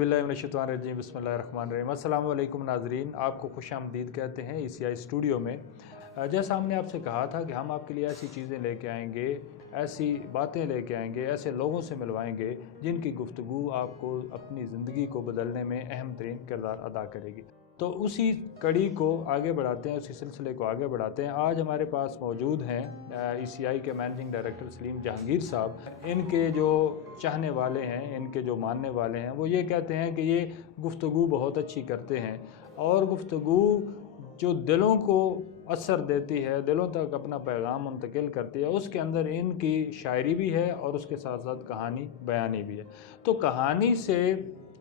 औज़ुबिल्लाहिमिनश्शैतानिर्रजीम बिस्मिल्लाहिर्रहमानिर्रहीम। अस्सलाम वालेकुम नाज़रीन, आपको खुश आमदीद कहते हैं ECI स्टूडियो में। जैसा हमने आपसे कहा था कि हम आपके लिए ऐसी चीज़ें लेके आएंगे, ऐसी बातें लेके आएंगे, ऐसे लोगों से मिलवाएंगे जिनकी गुफ्तगू आपको अपनी ज़िंदगी को बदलने में अहम तरीन किरदार अदा करेगी। तो उसी कड़ी को आगे बढ़ाते हैं, उसी सिलसिले को आगे बढ़ाते हैं। आज हमारे पास मौजूद हैं ECI के मैनेजिंग डायरेक्टर सलीम जहांगीर साहब। इनके जो चाहने वाले हैं, इनके जो मानने वाले हैं, वो ये कहते हैं कि ये गुफ्तगू बहुत अच्छी करते हैं और गुफ्तगू जो दिलों को असर देती है, दिलों तक अपना पैगाम मुंतकिल करती है, उसके अंदर इनकी शायरी भी है और उसके साथ साथ कहानी बयानी भी है। तो कहानी से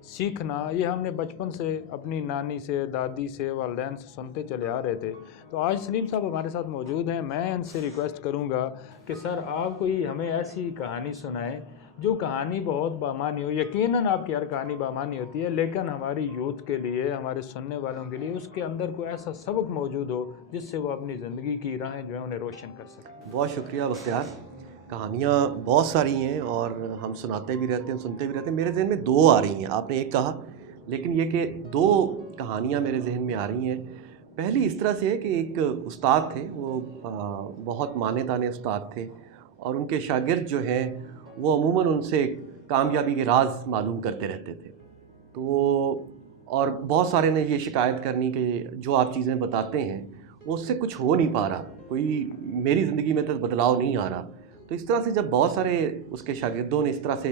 सीखना ये हमने बचपन से अपनी नानी से, दादी से, वालिदैन से सुनते चले आ रहे थे। तो आज सलीम साहब हमारे साथ मौजूद हैं। मैं इनसे रिक्वेस्ट करूंगा कि सर आप कोई हमें ऐसी कहानी सुनाएं जो कहानी बहुत बामानी हो। यकीनन आपकी हर कहानी बामानी होती है, लेकिन हमारी यूथ के लिए, हमारे सुनने वालों के लिए उसके अंदर कोई ऐसा सबक मौजूद हो जिससे वो अपनी ज़िंदगी की राहें जो है उन्हें रोशन कर सकें। बहुत शुक्रिया बख्तियार। कहानियाँ बहुत सारी हैं और हम सुनाते भी रहते हैं, सुनते भी रहते हैं। मेरे जहन में दो आ रही हैं, आपने एक कहा, लेकिन ये कि दो कहानियाँ मेरे जहन में आ रही हैं। पहली इस तरह से है कि एक उस्ताद थे, वो बहुत माने ताने उस्ताद थे और उनके शागिर्द जो हैं वो अमूमन उनसे कामयाबी के राज मालूम करते रहते थे। तो और बहुत सारे ने ये शिकायत करनी कि जो आप चीज़ें बताते हैं वो उससे कुछ हो नहीं पा रहा, कोई मेरी ज़िंदगी में तो बदलाव नहीं आ रहा। तो इस तरह से जब बहुत सारे उसके शागिर्दों ने इस तरह से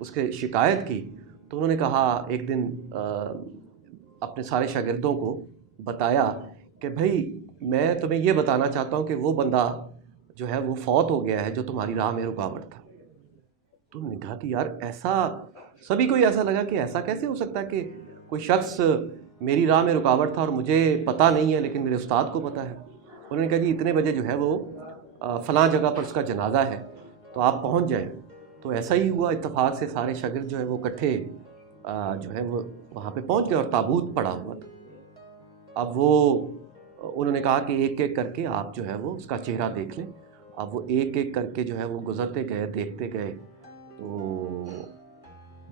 उसके शिकायत की, तो उन्होंने कहा एक दिन अपने सारे शागिर्दों को बताया कि भाई मैं तुम्हें ये बताना चाहता हूँ कि वो बंदा जो है वो फौत हो गया है जो तुम्हारी राह में रुकावट था। तो उन्होंने कहा कि यार ऐसा, सभी को ही ऐसा लगा कि ऐसा कैसे हो सकता है कि कोई शख्स मेरी राह में रुकावट था और मुझे पता नहीं है लेकिन मेरे उस्ताद को पता है। उन्होंने कहा जी इतने बजे जो है वो फ़लाँ जगह पर उसका जनाजा है, तो आप पहुंच जाएं। तो ऐसा ही हुआ, इत्तेफाक से सारे शागिर्द जो है वो इकट्ठे जो है वो वहाँ पे पहुंच गए और ताबूत पड़ा हुआ था। अब वो उन्होंने कहा कि एक एक करके आप जो है वो उसका चेहरा देख लें। अब वो एक एक करके जो है वो गुज़रते गए, देखते गए। तो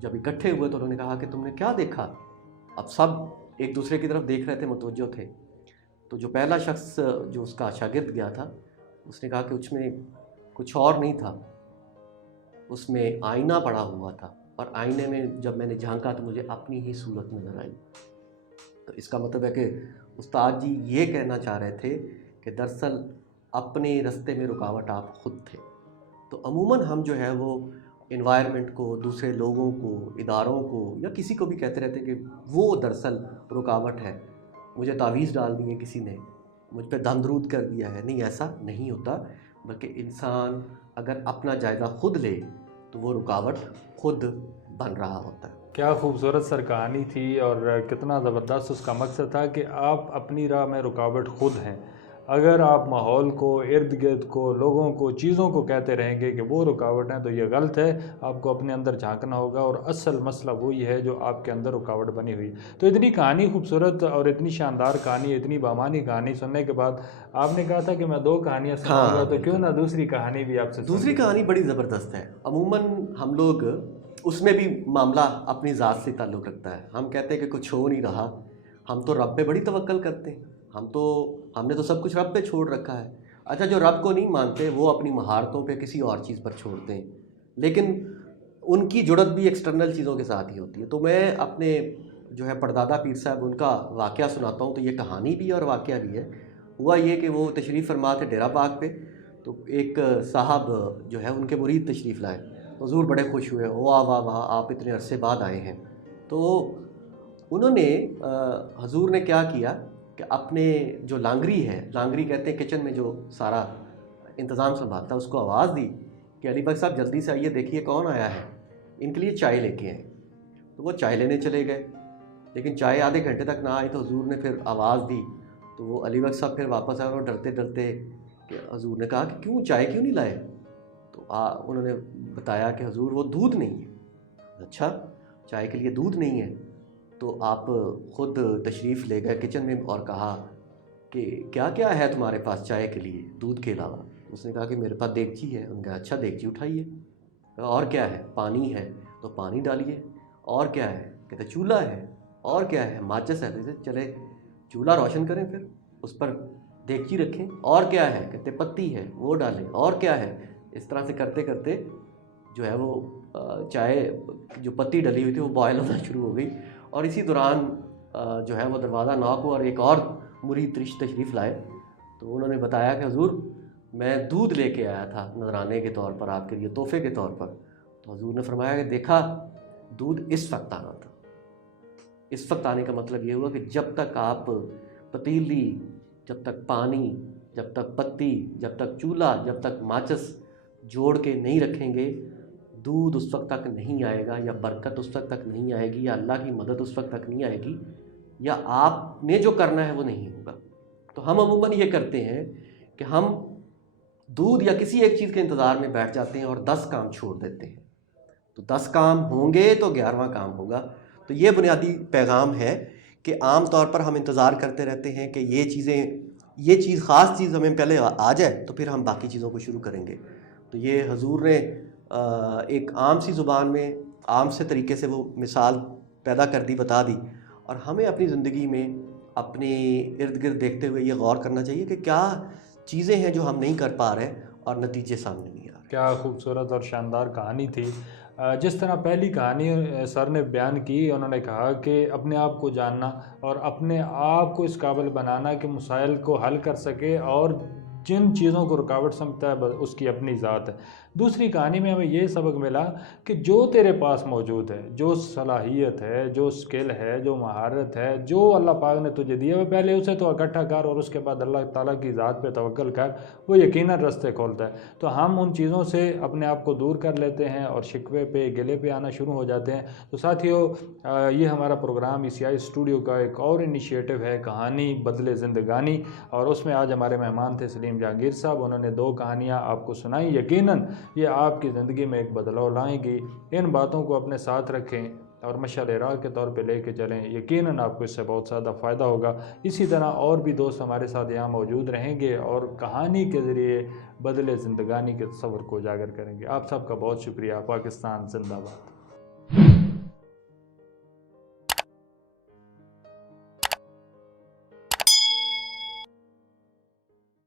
जब इकट्ठे हुए तो उन्होंने कहा कि तुमने क्या देखा। अब सब एक दूसरे की तरफ देख रहे थे, मुतवज्जो थे। तो जो पहला शख्स जो उसका शागिर्द गया था उसने कहा कि उसमें कुछ और नहीं था, उसमें आईना पड़ा हुआ था और आईने में जब मैंने झांका तो मुझे अपनी ही सूरत नज़र आई। तो इसका मतलब है कि उस्ताद जी ये कहना चाह रहे थे कि दरअसल अपने रास्ते में रुकावट आप खुद थे। तो अमूमन हम जो है वो इन्वायरमेंट को, दूसरे लोगों को, इदारों को या किसी को भी कहते रहते हैं कि वो दरअसल रुकावट है, मुझे तावीज़ डाल दी है किसी ने, मुझ पे दमदरूद कर दिया है। नहीं, ऐसा नहीं होता, बल्कि इंसान अगर अपना जायज़ा खुद ले तो वो रुकावट खुद बन रहा होता है। क्या खूबसूरत सर कहानी थी और कितना ज़बरदस्त उसका मकसद था कि आप अपनी राह में रुकावट खुद हैं। अगर आप माहौल को, इर्द गिर्द को, लोगों को, चीज़ों को कहते रहेंगे कि वो रुकावट हैं तो ये गलत है। आपको अपने अंदर झांकना होगा और असल मसला वही है जो आपके अंदर रुकावट बनी हुई। तो इतनी कहानी खूबसूरत और इतनी शानदार कहानी, इतनी बामानी कहानी सुनने के बाद आपने कहा था कि मैं दो कहानियाँ सुनाऊंगा, हाँ, तो क्यों ना दूसरी कहानी भी आपसे दूसरी कहानी बड़ी ज़बरदस्त है। अमूमन हम लोग उसमें भी मामला अपनी ज़ात से ताल्लुक़ रखता है। हम कहते हैं कि कुछ हो नहीं रहा, हम तो रब पे बड़ी तवक्कल करते हैं, हमने तो सब कुछ रब पे छोड़ रखा है। अच्छा, जो रब को नहीं मानते वो अपनी महारतों पे किसी और चीज़ पर छोड़ते हैं, लेकिन उनकी जुड़त भी एक्सटर्नल चीज़ों के साथ ही होती है। तो मैं अपने जो है परदादा पीर साहब उनका वाक़या सुनाता हूँ। तो ये कहानी भी है और वाक़या भी है। हुआ ये कि वो तशरीफ़ फरमा थे डेरा बाग पे, तो एक साहब जो है उनके मुरीद तशरीफ़ लाए। तो हुज़ूर बड़े खुश हुए, वाह वाह वाह, आप इतने अरसे बाद आए हैं। तो उन्होंने हुज़ूर ने क्या किया कि अपने जो लांगरी है, लांगरी कहते हैं किचन में जो सारा इंतज़ाम संभालता है, उसको आवाज़ दी कि अली बख्श साहब जल्दी से आइए, देखिए कौन आया है, इनके लिए चाय लेके आए। तो वो चाय लेने चले गए, लेकिन चाय आधे घंटे तक ना आई। तो हुज़ूर ने फिर आवाज़ दी, तो वो अली बख्श साहब फिर वापस आए और डरते डरते कि हुज़ूर ने कहा कि क्यों, चाय क्यों नहीं लाए। तो उन्होंने बताया कि हुज़ूर वो दूध नहीं है। अच्छा, चाय के लिए दूध नहीं है? तो आप ख़ुद तशरीफ़ ले गए किचन में और कहा कि क्या क्या है तुम्हारे पास चाय के लिए दूध के अलावा। उसने कहा कि मेरे पास देगची है। उन्होंने कहा अच्छा, देगची उठाइए। और क्या है? पानी है, तो पानी डालिए। और क्या है? کہتے چولہا ہے. اور کیا ہے؟ ماچس ہے. تو چلے چولہا روشن کریں، پھر اس پر دیگچی رکھیں. اور کیا ہے؟ کہتے پتی ہے، وہ ڈالیں. اور کیا ہے؟ اس طرح سے کرتے کرتے جو ہے وہ چائے جو پتی ڈلی ہوئی تھی وہ بوائل ہونا شروع ہو گئی. اور اسی دوران جو ہے وہ دروازہ ناک ہوا اور ایک اور مرید تشریف لائے. تو انہوں نے بتایا کہ حضور میں دودھ لے کے آیا تھا نذرانے کے طور پر آپ کے لیے، تحفے کے طور پر. تو حضور نے فرمایا کہ دیکھا دودھ اس وقت آنا تھا. اس وقت آنے کا مطلب یہ ہوا کہ جب تک آپ پتیلی، جب تک پانی، جب تک پتی، جب تک چولہا، جب تک ماچس جوڑ کے نہیں رکھیں گے، دودھ اس وقت تک نہیں آئے گا، یا برکت اس وقت تک نہیں آئے گی، یا اللہ کی مدد اس وقت تک نہیں آئے گی، یا آپ نے جو کرنا ہے وہ نہیں ہوگا. تو ہم عموماً یہ کرتے ہیں کہ ہم دودھ یا کسی ایک چیز کے انتظار میں بیٹھ جاتے ہیں اور 10 کام چھوڑ دیتے ہیں. تو 10 کام ہوں گے تو 11واں کام ہوگا. تو یہ بنیادی پیغام ہے کہ عام طور پر ہم انتظار کرتے رہتے ہیں کہ یہ چیز خاص چیز ہمیں پہلے آ جائے تو پھر ہم باقی چیزوں کو شروع کریں گے. تو یہ حضور نے ایک عام سی زبان میں عام سے طریقے سے وہ مثال پیدا کر دی، بتا دی. اور ہمیں اپنی زندگی میں اپنے ارد گرد دیکھتے ہوئے یہ غور کرنا چاہیے کہ کیا چیزیں ہیں جو ہم نہیں کر پا رہے اور نتیجے سامنے نہیں آ رہے. کیا خوبصورت اور شاندار کہانی تھی. جس طرح پہلی کہانی سر نے بیان کی، انہوں نے کہا کہ اپنے آپ کو جاننا اور اپنے آپ کو اس قابل بنانا کہ مسائل کو حل کر سکے، اور جن چیزوں کو رکاوٹ سمجھتا ہے اس کی اپنی ذات ہے. دوسری کہانی میں ہمیں یہ سبق ملا کہ جو تیرے پاس موجود ہے، جو صلاحیت ہے، جو اسکل ہے، جو مہارت ہے، جو اللہ پاک نے تجھے دیا ہے، پہلے اسے تو اکٹھا کر اور اس کے بعد اللہ تعالیٰ کی ذات پہ توکل کر. وہ یقیناً راستے کھولتا ہے. تو ہم ان چیزوں سے اپنے آپ کو دور کر لیتے ہیں اور شکوے پہ، گلے پہ آنا شروع ہو جاتے ہیں. تو ساتھیو، یہ ہمارا پروگرام ECI اسٹوڈیو کا ایک اور انیشیٹو ہے، کہانی بدلے زندگانی. اور اس میں آج ہمارے مہمان تھے سلیم جہانگیر صاحب. انہوں نے 2 کہانیاں آپ کو سنائیں. یقیناً یہ آپ کی زندگی میں ایک بدلاؤ لائیں گی. ان باتوں کو اپنے ساتھ رکھیں اور مشعل راہ کے طور پہ لے کے چلیں. یقیناً آپ کو اس سے بہت زیادہ فائدہ ہوگا. اسی طرح اور بھی دوست ہمارے ساتھ یہاں موجود رہیں گے اور کہانی کے ذریعے بدلے زندگانی کے تصور کو اجاگر کریں گے. آپ سب کا بہت شکریہ. پاکستان زندہ باد.